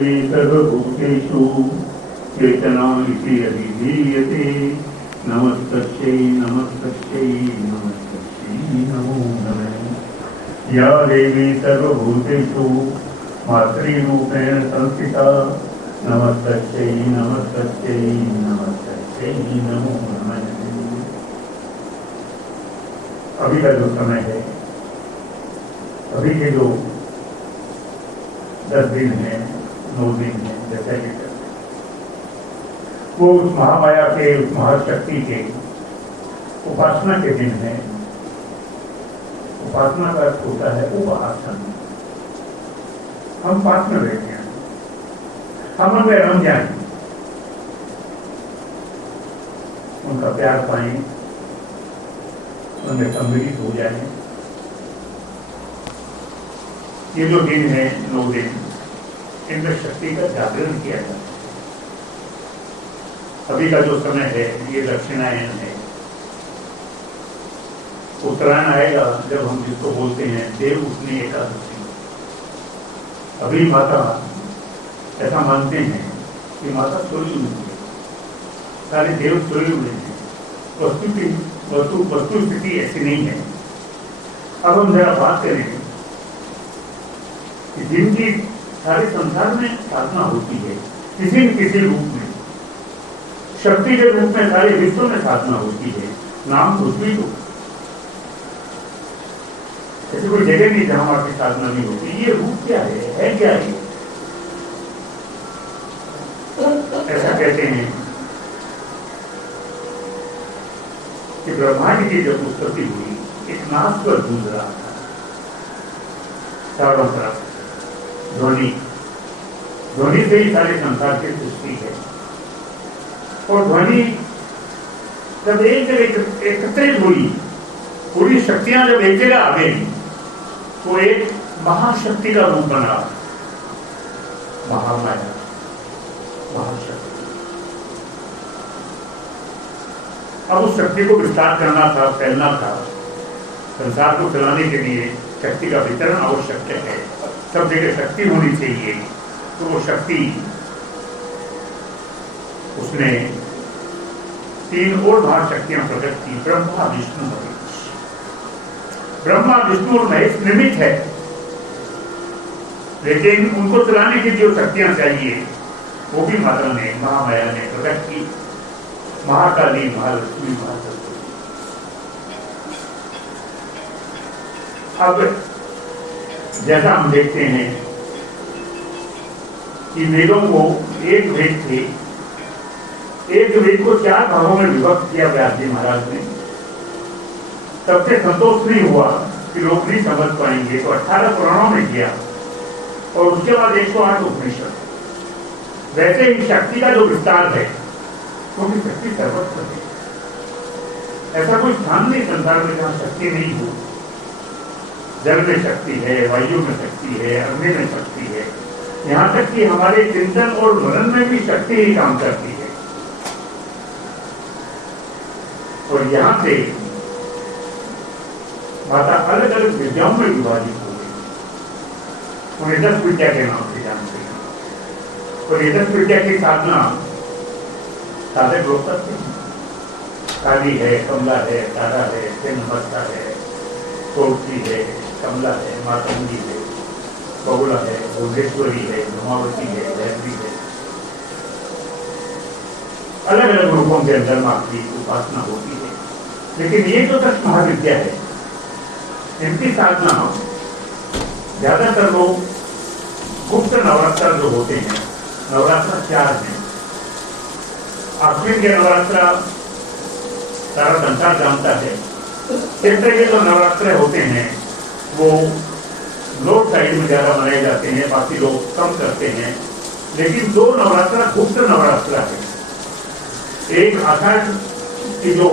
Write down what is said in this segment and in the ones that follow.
सर्वभूतेषु चेतना इति अभिधीयते। नमस्तस्यै नमस्तस्यै नमस्तस्यै नमो नमः। या देवी सर्वभूतेषु मातृरूपेण संस्थिता। नमस्तस्यै नमस्तस्यै नमस्तस्यै नमो नमः। अभी का जो समय है, अभी के जो 10 दिन है, 9 दिन है, जैसा कि वो उस महामाया के, उस महाशक्ति के उपासना के दिन है। उपासना का अर्थ होता है उपासन। हम पास में बैठे हैं, हम उनमें रम जाए, उनका प्यार पाए, उनमें सम्मिलित हो जाए। ये जो दिन है, 9 दिन, इनमें शक्ति का जागरण किया जाता है। अभी का जो समय है ये दक्षिणायन है। उत्तरायण आएगा जब हम जिसको बोलते हैं देव उठनी एकादशी। अभी माता ऐसा मानते हैं कि माता सोई हुई है, सारे देव सोए हुए हैं। वस्तु स्थिति ऐसी नहीं है। अब हम जरा बात करें कि जिनकी सारे संसार में साधना होती है किसी न किसी रूप में, शक्ति के रूप में सारे विश्व में साधना होती है, नाम कुछ भी हो, ऐसी कोई जगह नहीं जहां आपकी साधना नहीं होती। ये रूप क्या है क्या ये? ऐसा कहते हैं कि ब्रह्मा जी की जब उत्पत्ति हुई, एक नाद पर गूंज रहा था चारों तरफ। ध्वनि से ही सारे संसार की सृष्टि है। और ध्वनि जब एक जगह एकत्रित हुई, पूरी शक्तियां जब एक जगह आ गई, तो एक महाशक्ति का रूप बना, महामाया, महाशक्ति। अब उस शक्ति को विस्तार करना था, फैलना था। संसार को चलाने के लिए शक्ति का वितरण आवश्यक है। सब जगह शक्ति होनी चाहिए। तो वो शक्ति, उसने 3 और महाशक्तियां प्रकट की, ब्रह्मा विष्णु महेश। ब्रह्मा विष्णु और महेश निमित्त है, लेकिन उनको चलाने की जो शक्तियां चाहिए वो भी माता ने, महामाया ने प्रकट की। महाकाली, महालक्ष्मी, महासरस्वती। अब जैसा हम देखते हैं कि वेदों को, एक वेद थे, एक वेद को 4 भागों में विभक्त किया व्यास जी महाराज ने। तब से संतोष नहीं हुआ कि लोग नहीं समझ पाएंगे, तो 18 पुराणों में किया और उसके बाद 108 उपनिषद। वैसे ही शक्ति का जो विस्तार है, क्योंकि शक्ति सर्वत्र है। ऐसा कोई स्थान नहीं संसार में जहां शक्ति नहीं हो। जल में शक्ति है, वायु में शक्ति है, अग्नि में शक्ति है, यहां तक कि हमारे चिंतन और मनन में भी शक्ति ही काम करती है। और यहां से माता अलग अलग विद्याओं में विभाजित हो गई। उन्हें 10 विद्या के नाम से जानते हैं। और ये 10 विद्या की साधना साधक लोग करते हैं। काली है, कमला है, तारा है, छिन्नमस्ता है, कोटली है, कमला है, मातंगी है, बगुला है, भुवनेश्वरी है, धुमावती है, लहरी है। अलग अलग रूपों के अंदर मां की उपासना होती है। लेकिन ये जो 10 महाविद्या है, इनकी साधना ज्यादातर लोग गुप्त नवरात्र जो होते हैं, नवरात्र 4 हैं। आश्विन के नवरात्र सारा संसार जानता है। क्षेत्र के जो नवरात्र होते हैं वो नॉर्थ साइड में ज्यादा मनाए जाते हैं, बाकी लोग कम करते हैं। लेकिन 2 नवरात्र गुप्त नवरात्र है। एक आषाढ़ की जो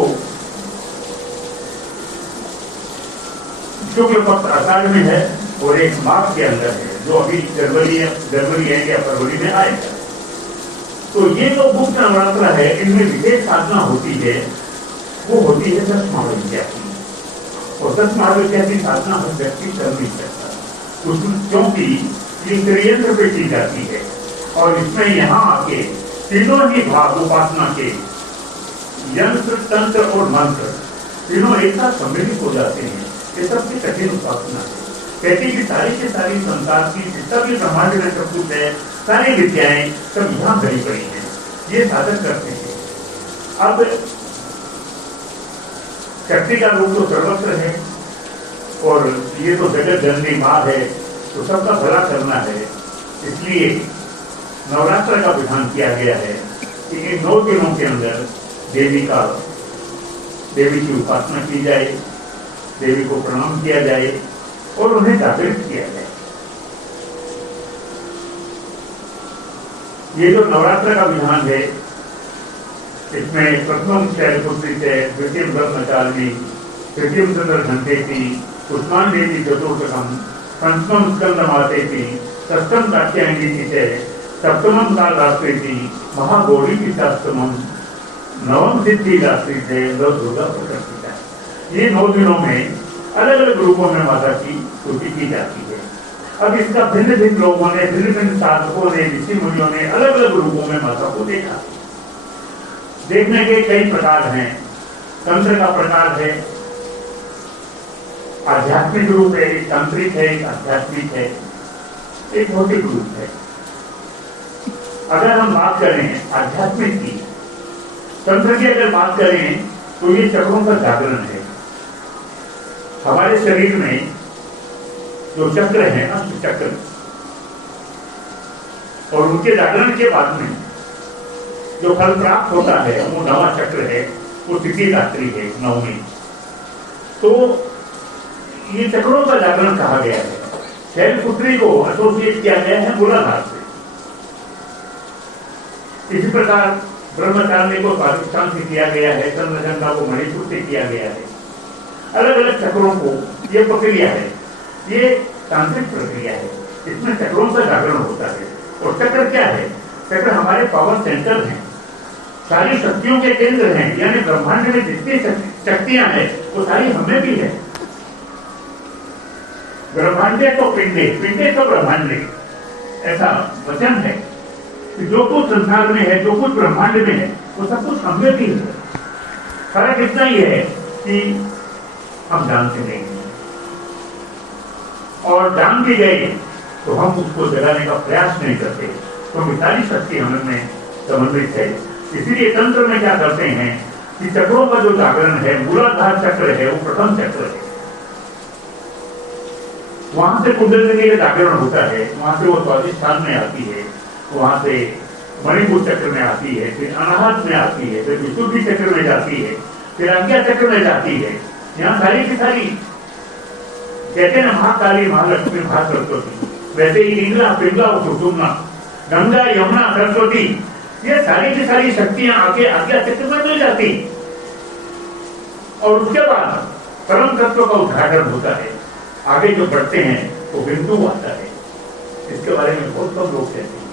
शुक्ल पक्ष आषाढ़ में है, और एक माघ के अंदर है, जो अभी जनवरी है या फरवरी में आएगा। तो ये जो गुप्त नवरात्र है, इनमें विशेष साधना होती है। वो होती है 10 महाविद्या की। और 10 महाविद्या की साधना हर व्यक्ति कर नहीं सकता, क्योंकि ये षड्यंत्र पे की जाती है। और इसमें यहाँ आके तीनों ही भाग उपासना के, यंत्र, तंत्र और मंत्र, तीनों एक साथ सम्मिलित हो जाते हैं। ये सबसे कठिन उपासना है। कहते हैं कि सारी की सारी संसार की जितना भी ब्रह्मांड में सब कुछ है, सारी विद्याएं सब यहाँ भरी पड़ी हैं। ये साधक करते हैं। अब शक्ति का रूप तो सर्वत्र है और ये तो जगत जननी माँ है, तो सबका भला करना है। इसलिए नवरात्र का विधान किया गया है कि इन 9 दिनों के अंदर देवी की उपासना की जाए, देवी को प्रणाम किया जाए और उन्हें जागृत किया जाए। ये जो नवरात्र का विधान है, इसमें प्रथम शैलपुत्री से, द्वितीय ब्रह्मचारिणी, तृतीय चंद्र घंटेति, पुष्पान देवी चतुर्थकम, पंचम स्कंदमातेति, षष्ठम कात्यायनी से, सप्तमम कालरात्रि, महागौरी की सप्तमम, नवम सिद्धि रात्रि से दुर्गा प्रकट है। ये 9 दिनों में अलग अलग रूपों में माता की स्तुति की जाती है। अब इसका भिन्न भिन्न लोगों ने, भिन्न भिन्न साधकों ने, ऋषि मुनियों ने अलग अलग रूपों में माता को देखा। देखने के कई प्रकार हैं। तंत्र का प्रकार है, आध्यात्मिक रूप है, एक तांत्रिक है, एक आध्यात्मिक है, एक भौतिक रूप है। अगर हम बात करें आध्यात्मिक की, तंत्र की अगर बात करें तो ये चक्रों का जागरण है। हमारे शरीर में जो चक्र है, अष्ट चक्र, और उनके जागरण के बाद में जो फल प्राप्त होता है वो 9वां चक्र है, वो तिथि रात्रि है, 9वीं। तो ये चक्रों का जागरण कहा गया है। शैलपुत्री को एसोसिएट किया गया है मूलाधार से। इसी प्रकार ब्रह्मचारिणी को स्वाधिष्ठान से किया गया है, चंद्रगंगा को मणिपुर से किया गया है। अलग अलग चक्रों को ये प्रक्रिया है, ये तांत्रिक प्रक्रिया है। इसमें चक्रों का जागरण होता है। और चक्र क्या है? चक्र हमारे पावर सेंटर हैं, सारी शक्तियों के केंद्र हैं। यानी ब्रह्मांड में जितनी शक्तियां हैं वो सारी हमें भी है। ब्रह्मांडे तो पिंडे, पिंडे तो ब्रह्मांडे, ऐसा वचन है कि जो कुछ संसार में है, जो कुछ ब्रह्मांड में है, वो सब कुछ हमें भी है। फर्क इतना ही है कि हम जानते नहीं हैं, और जान भी गए तो हम उसको जगाने का प्रयास नहीं करते, क्योंकि सारी शक्ति हमें समन्वित है। इसीलिए तंत्र में क्या करते हैं कि चक्रों का जो जागरण है, मूलाधार चक्र है, वो प्रथम चक्र है। वहां से कुंडलिनी का जागरण होता है, वहां से वो स्वाधिष्ठान में आती है, वहां से मणिपुर चक्र में आती है, फिर अनाहत में आती है, फिर विशुद्धि चक्र में जाती है, फिर आज्ञा चक्र में जाती है। यहाँ सारी की सारी कहते हैं ना, महाकाली, महालक्ष्मी, महासरस्वती, वैसे ही इंद्रा, पिंगला और सुषुम्ना, गंगा, यमुना, सरस्वती, ये सारी की सारी शक्तियां आके आज्ञा चक्र में मिल जाती। और उसके बाद परम तत्व का उद्घाटन होता है। आगे जो बढ़ते हैं वो बिंदु आता है। इसके बारे में बहुत कम लोग कहते हैं।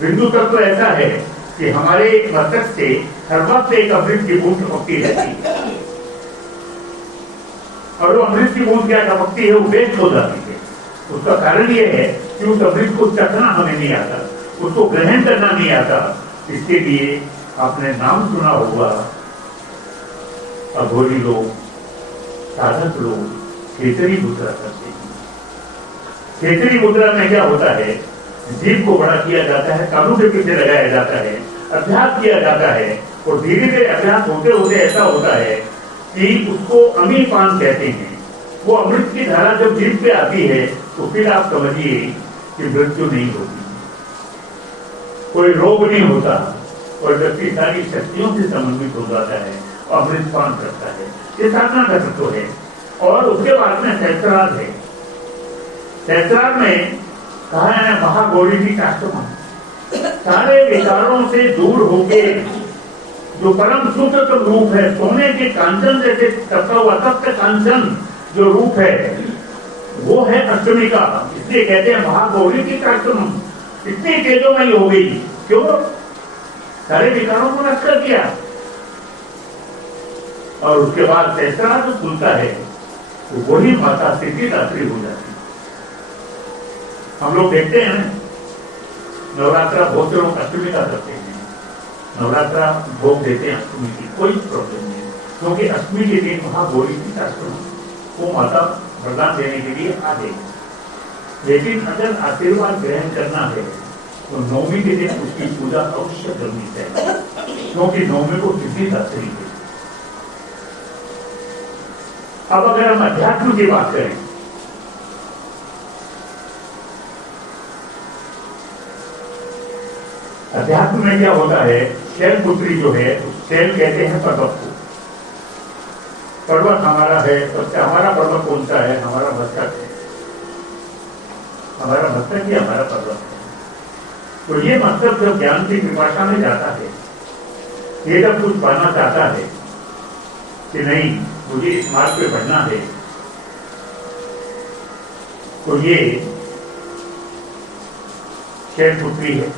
बिंदु तत्व ऐसा है कि हमारे मस्तक से हर वक्त एक अमृत की बूंद टपकती रहती है, और वो अमृत की बूंद क्या टपकती है, वो वेस्ट हो जाती है। उसका कारण ये है कि उस अमृत को चखना हमें नहीं आता, उसको ग्रहण करना नहीं आता। इसके लिए आपने नाम सुना होगा, अघोरी लोग, साधक लोग खेचरी मुद्रा करते हैं। खेचरी मुद्रा में क्या होता है, जीभ को बड़ा किया जाता है, कानों के पीछे लगाया जाता है, अभ्यास किया जाता है, और धीरे धीरे अभ्यास होते होते ऐसा होता है कि उसको अमीपान कहते हैं। वो अमृत की धारा जब जीभ पे आती है तो फिर आप समझिए कि मृत्यु नहीं होती, कोई रोग नहीं होता, और व्यक्ति सारी शक्तियों से समन्वित हो जाता है, अमृतपान करता है। ये साधना का तत्व है। और उसके बाद में सहस्त्रार्थ है। सहस्त्रार्थ में कहा है महागौरी की काष्ठमा, सारे विकारों से दूर होके जो परम शुद्ध रूप है, सोने के कांचन जैसे तपता हुआ तप्त कांचन जो रूप है, वो है अष्टमी का। इसलिए कहते हैं महागौरी की काष्ठमा। इतनी तेजोमयी हो गई, क्यों? सारे विकारों को नष्ट कर दिया। और उसके बाद सहस्त्रार्थ खुलता है तो वही माता सिद्धि रात्रि हो जाती। हम लोग देखते हैं नवरात्रा बहुत से लोग अष्टमी का करते हैं, नवरात्रा भोग देते हैं अष्टमी की, कोई प्रॉब्लम नहीं, क्योंकि अष्टमी के दिन वहां गौरी की शास्त्र को माता वरदान देने के लिए आ गई। लेकिन अगर आशीर्वाद ग्रहण करना है तो नौमी के दिन उसकी पूजा अवश्य करनी चाहिए, क्योंकि नौमी को सिद्धि दात्री है। अब अगर हम अध्यात्म की बात करें, अध्यात्म में क्या होता है, शैलपुत्री जो है, शैल कहते हैं पर्वत को, पर्वत हमारा है, सबसे हमारा पर्वत कौन सा है, हमारा मस्तक है, हमारा मस्तक ही हमारा पर्वत है। तो ये मस्तक जब ज्ञान की पिपासा में जाता है, ये जब कुछ पाना चाहता है कि नहीं मुझे इस मार्ग पे बढ़ना है, तो ये शैलपुत्री है,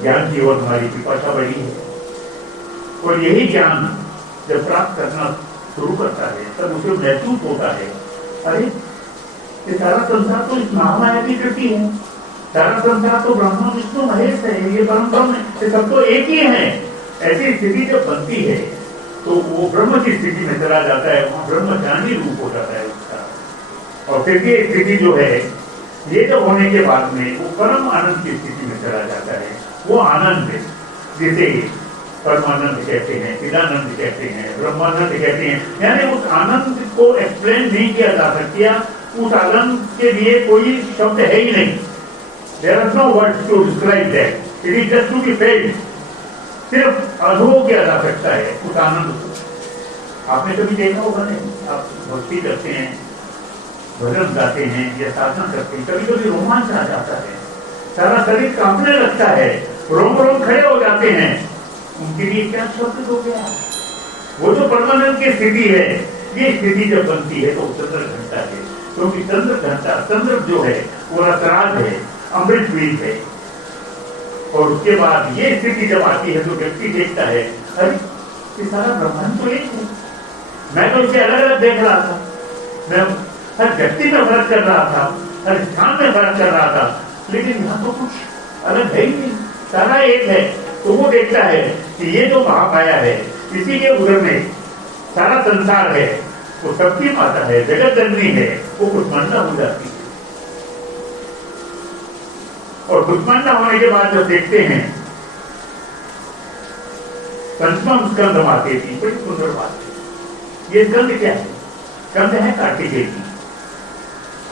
ज्ञान की ओर हमारी पिपासा बढ़ी है। और यही ज्ञान जब प्राप्त करना शुरू करता है तब उसे महसूस होता है, अरे ये सारा संसार तो इस महामाया की कृति है, सारा संसार तो ब्रह्मा विष्णु महेश है, ये परम ब्रह्म है, ये सब तो एक ही है। ऐसी स्थिति जब बनती है तो वो ब्रह्म की स्थिति में चला जाता है, वहां ब्रह्मज्ञानी रूप हो जाता है उसका। और फिर ये स्थिति जो है, ये जब होने के बाद में वो परम आनंद की स्थिति में चला जाता है। वो आनंद जिसे परमानंद कहते हैं, चिदानंद कहते हैं, ब्रह्मानंद कहते हैं, यानी उस आनंद को एक्सप्लेन नहीं किया जा सकता, उस आनंद के लिए कोई शब्द है ही नहीं। There are no words to describe that, it is just to be felt. सिर्फ अनुभव किया जा सकता है उस आनंद को। आपने कभी देखा होगा नहीं, आप भक्ति करते हैं, भजन गाते हैं या साधना करते हैं, कभी कभी रोमांच आ जाता है, सारा शरीर कांपने लगता है, रोम रोम खड़े हो जाते हैं। उनके लिए क्या शब्द हो गया? वो जो परमानंद की स्थिति है, ये स्थिति जब बनती है तो चंद्र घंटा है, क्योंकि चंद्र घंटा, चंद्र जो है वो रसराज है, अमृत बीज है। और उसके बाद ये स्थिति जब आती है तो व्यक्ति देखता है, अरे ये सारा ब्रह्मांड तो एक है, मैं तो इसे अलग अलग देख रहा था, मैं हर व्यक्ति में फर्क कर रहा था, हर स्थान में फर्क कर रहा था, लेकिन यहाँ तो कुछ अलग है ही नहीं, सारा एक है। तो वो देखता है कि ये जो महामाया है, इसी के उधर में सारा संसार है, वो सबकी माता है, जगत जननी है, वो कुष्मांडा हो जाती है। और कुष्मांडा होने के बाद जब देखते हैं पंचम स्कंद माते की, बड़ी सुंदर बात है। ये स्कंद क्या है? स्कंद है कार्तिकेय जी।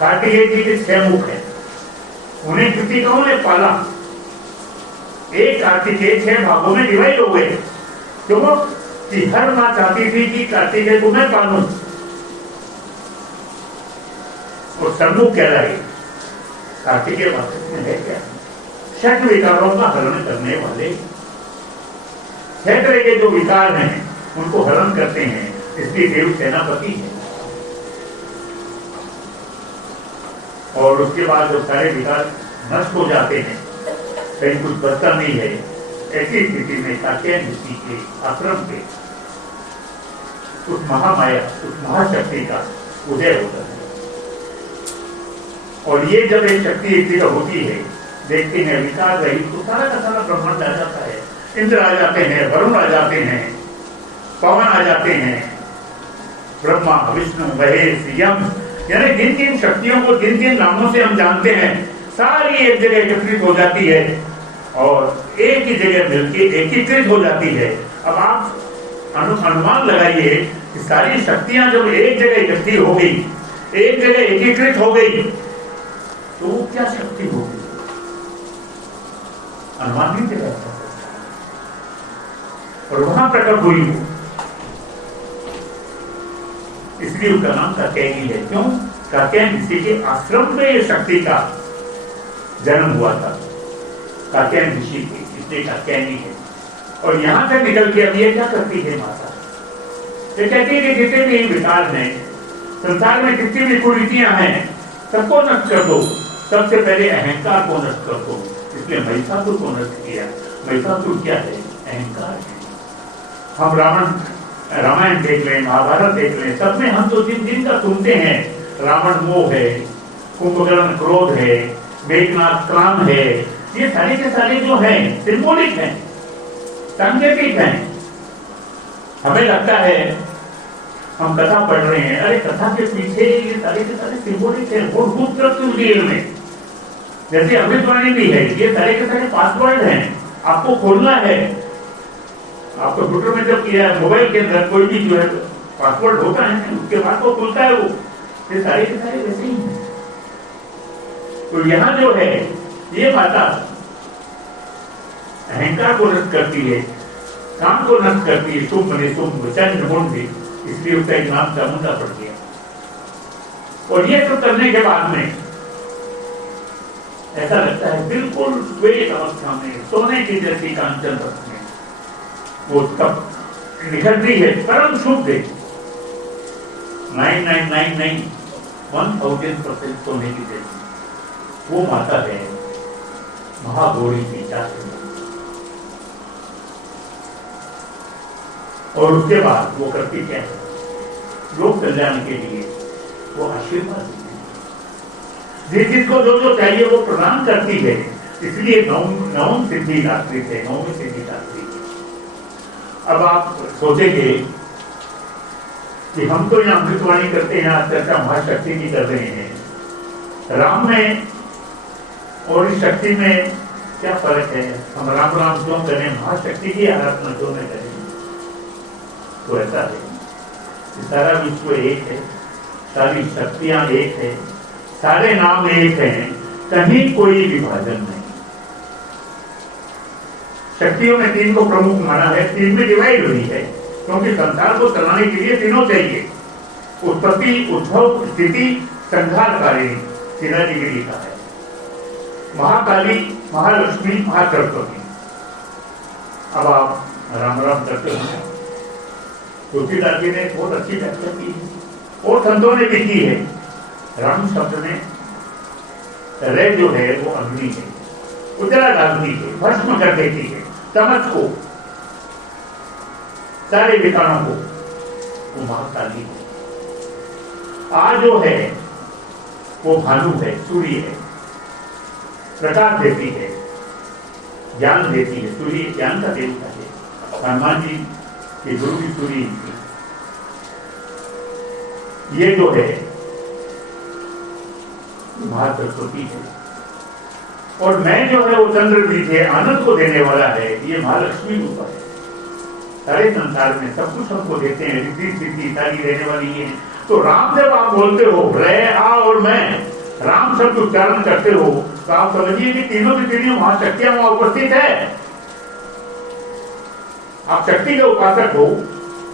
कार्तिकेय जी के 6 मुख है, उन्हें किसी कौन ने पाला? एक कार्तिकेय 6 भागों में डिवाइड हो गए। क्यों? कि हर माँ चाहती थी कि कार्तिकेय को मैं पालूं, और सम्मुख कह रहे कार्तिकेय वास्तव में है क्या? 6 विकारों का हरण करने वाले, 6 तरह के जो विकार हैं उनको हरण करते हैं, इसलिए देव सेनापति है। और उसके बाद जो सारे विकार नष्ट हो जाते हैं, कहीं कुछ बचता नहीं है, ऐसी स्थिति में कात्यायन ऋषि के आश्रम पे उस महामाया, उस महाशक्ति का उदय होता है। और ये जब एक शक्ति एक जगह होती है, देखते हैं विकार रही, तो सारा का सारा ब्रह्मांड आ जाता है, इंद्र आ जाते हैं, वरुण आ जाते हैं, पवन आ जाते हैं, ब्रह्मा विष्णु महेश यम, यानी जिन जिन शक्तियों को जिन जिन नामों से हम जानते हैं, सारी एक जगह एकत्रित हो जाती है और एक ही जगह मिलकर एकीकृत हो जाती है। अब आप अनुमान लगाइए कि सारी शक्तियां जब एक जगह इकट्ठी हो गई, एक जगह एकीकृत हो गई, तो वो क्या शक्ति होगी? अनुमान नहीं लगा सकता। और वहां प्रकट हुई वो, इसलिए उसका नाम कात्यायनी है। क्यों? कात्यायन ऋषि के आश्रम में ये शक्ति का जन्म हुआ था, कात्यायन ऋषि के, इसलिए कात्यायनी है। और यहां से निकल के अब ये क्या करती है माता? ये कहती है कि जितने भी विकार हैं संसार में, जितनी भी कुरीतियां हैं, सबको नष्ट कर दो। सबसे पहले अहंकार को नष्ट कर दो, इसलिए महिषासुर को नष्ट किया। महिषासुर क्या है? अहंकार है। हम रामायण देख लें, महाभारत देख लें, सब में हम तो जिन जिन का सुनते हैं, रावण मोह है, कुंभकर्ण क्रोध है, मेघनाथ क्राम है, ये सारे के सारे जो हैं सिंबॉलिक हैं, सांकेतिक हैं। हमें लगता है हम कथा पढ़ रहे हैं, अरे कथा के पीछे ये सारे के सारे सिंबॉलिक है, मूलभूत तत्व रियल में। जैसे अमृतवाणी भी है, ये सारे के सारे पासवर्ड हैं, आपको खोलना है। आपको कंप्यूटर में जब किया मोबाइल के अंदर कोई भी जो है पासवर्ड होता है, उसके बाद वो खुलता है, वो ये सारे के सारे वैसे ही हैं। तो यहाँ जो है ये माता अहंकार को नष्ट करती है, काम को नष्ट करती है, शुभ बने शुभ चंद्र गुण भी, इसलिए उसका एक नाम चामुंडा पड़ गया। और ये सब करने के बाद में ऐसा लगता है बिल्कुल श्वेत अवस्था में सोने की जैसी कांचन रथ में वो तब निखरती है, परम शुभ है, 9999 1000% सोने की जैसी वो माता है महागौरी की चाची। और उसके बाद वो करती क्या है, लोक कल्याण के लिए वो आशीर्वाद देती है, जिसको जो जो चाहिए वो प्रदान करती है। इसलिए नवम सिद्धि दात्री है, नवमी सिद्धि दात्री। अब आप सोचेंगे कि हम तो यहाँ अमृतवाणी करते हैं, आज चर्चा महाशक्ति की कर रहे हैं, राम में और इस शक्ति में क्या फर्क है, हम राम राम क्यों करें, महाशक्ति की आराधना क्यों न करें। तो ऐसा है, सारा विश्व एक है, सारी शक्तियां एक है, सारे नाम एक हैं, कहीं कोई विभाजन नहीं। शक्तियों में तीन को प्रमुख माना है, तीन में डिवाइड हुई है, क्योंकि संसार को चलाने के लिए तीनों चाहिए, उत्पत्ति, उद्भव, स्थिति, संहारकारिणी। सीधा जी की लिखा है, महाकाली, महालक्ष्मी, महासरस्वती। अब आप राम राम करते हैं, तुलसीदास जी ने बहुत अच्छी व्याख्या की है और संतों ने भी की है। राम शब्द में रे जो है वो अग्नि है, उजला डालती है, भस्म कर देती है तमस को, सारे विकारों को, वो महाकाली है। आ जो है वो भानु है, सूर्य है, प्रकाश देती है, ज्ञान देती है, सूर्य ज्ञान का देवता है। हनुमान जी के गुरु की सूर्य, ये जो है महासरस्वती है। और मैं जो है वो चंद्र बीज है, आनंद को देने वाला है, ये महालक्ष्मी रूप है। सारे संसार में सब कुछ हमको देते हैं, रिद्धि सिद्धि सारी देने वाली ये है। तो राम जब आप बोलते हो रे आ और मैं राम शब्द उच्चारण करते हो, तो आप समझिए कि तीनों की तीनों महाशक्तियां वहां उपस्थित है। आप शक्ति के उपासक हो,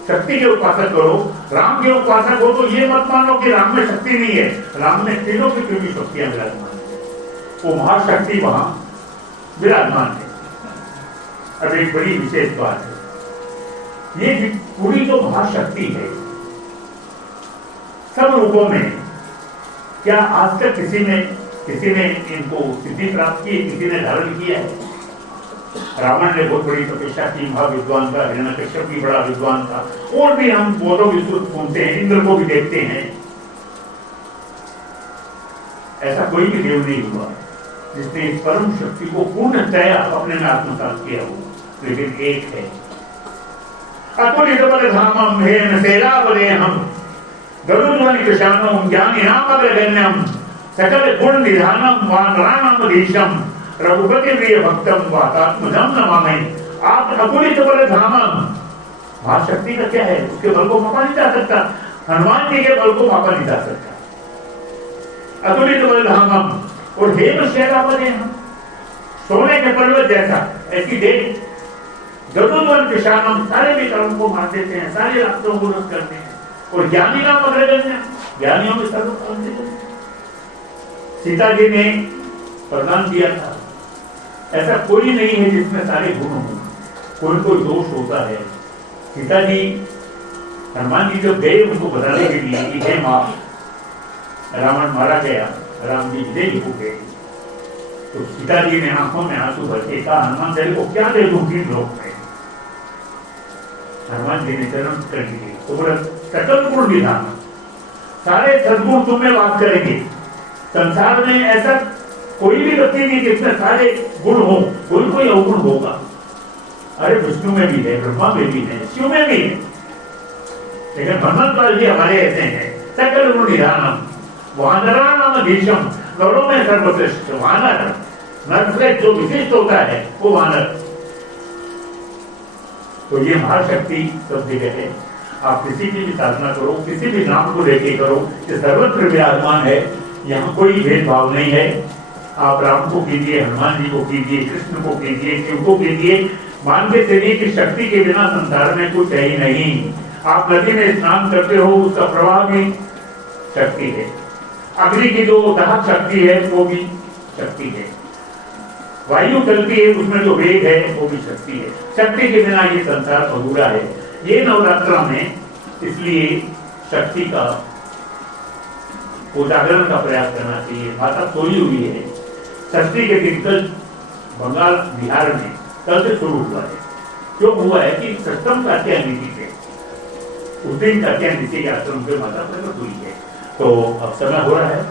शक्ति के उपासक करो, राम के उपासक हो, तो ये मत मानो कि राम में शक्ति नहीं है, राम में तीनों की तीनों शक्तियां विराजमान है, वो महाशक्ति वहां विराजमान है। अब एक बड़ी विशेष बात है, ये पूरी जो महाशक्ति है सब रूपों में, क्या आज तक किसी ने इनको सिद्धि प्राप्त की, किसी ने धारण किया है? रावण ने बहुत बड़ी तपस्या की, महाविद्वान था, हिरण्यकश्यप भी बड़ा विद्वान था, और भी हम बहुतों की सूरत सुनते हैं, इंद्र को भी देखते हैं। ऐसा कोई भी देव नहीं हुआ जिसने इस परम शक्ति को पूर्णतया अपने में आत्मसात किया हो, लेकिन एक है। अतुलित बल धामम हेम सेलावलेहम गरुड़ध्वनि कृशानम ज्ञानिनाम अग्रगण्यम सकल गुण निधानम वानराणामधीशम रघुपति प्रिय भक्तम वातात्मजम नमामि। आप अतुलित बल धामम, महाशक्ति का क्या है, उसके बल को मापा नहीं जा सकता, हनुमान जी के बल को मापा नहीं जा सकता। अतुलित बल धामम और हेम शैलावलेहम, सोने के पर्वत जैसा, ऐसी देख गरुड़ध्वनि कृशानम, सारे विकारों को मार देते हैं, सारे रास्तों को नष्ट करते हैं। और ज्ञानी नाम अग्रगण्य, ज्ञानियों में सर्वोत्तम। सीता जी ने प्रदान किया था, ऐसा कोई नहीं है जिसमें सारे गुण हों, कोई कोई दोष होता है। सीता जी, हनुमान जी जब गए उनको बताने के लिए कि हे मां, रावण मारा गया, राम जी विजयी हो गए, तो सीता जी ने आंखों में आंसू भर के कहा, हनुमान जी को क्या दे दूं तीन लोक में? हनुमान जी ने चरण कर दिए, तो बोला सकल गुण विधान, सारे सद्गुण तुम्हें वास करेंगे। संसार में ऐसा कोई भी व्यक्ति नहीं कि इतने सारे गुण हो, कोई कोई अवगुण होगा। अरे विष्णु में भी है, ब्रह्मा में भी है, शिव में भी है, लेकिन भगवंत जी हमारे ऐसे हैं सकल गुण निधानम वानराणाम भीषम, गौरव में सर्वश्रेष्ठ वानर, नर से जो विशिष्ट होता है वो वानर। तो ये महाशक्ति सब जगह है। आप किसी की भी साधना करो, किसी भी नाम को लेके करो, ये सर्वत्र विराजमान है, यहाँ कोई भेदभाव नहीं है। आप राम को कीजिए, हनुमान जी को कीजिए, कृष्ण को कीजिए, शिव को कीजिए, मान के चलिए कि शक्ति के बिना संसार में कुछ है ही नहीं। आप नदी में स्नान करते हो, उसका प्रवाह भी शक्ति है, अग्नि की जो दाहक शक्ति है वो भी शक्ति है, वायु चलती है उसमें जो वेग है वो भी शक्ति है। शक्ति के बिना ये संसार अधूरा है। ये नवरात्र में इसलिए शक्ति का उजागरण का प्रयास करना चाहिए। माता सोई हुई है, षष्ठी के दिन कल बंगाल बिहार में कल से शुरू हुआ है। क्यों हुआ है कि सप्तम कात्या नीति से उस दिन कात्या नीति के आश्रम पे माता प्रकट हुई है। तो अब समय हो रहा है।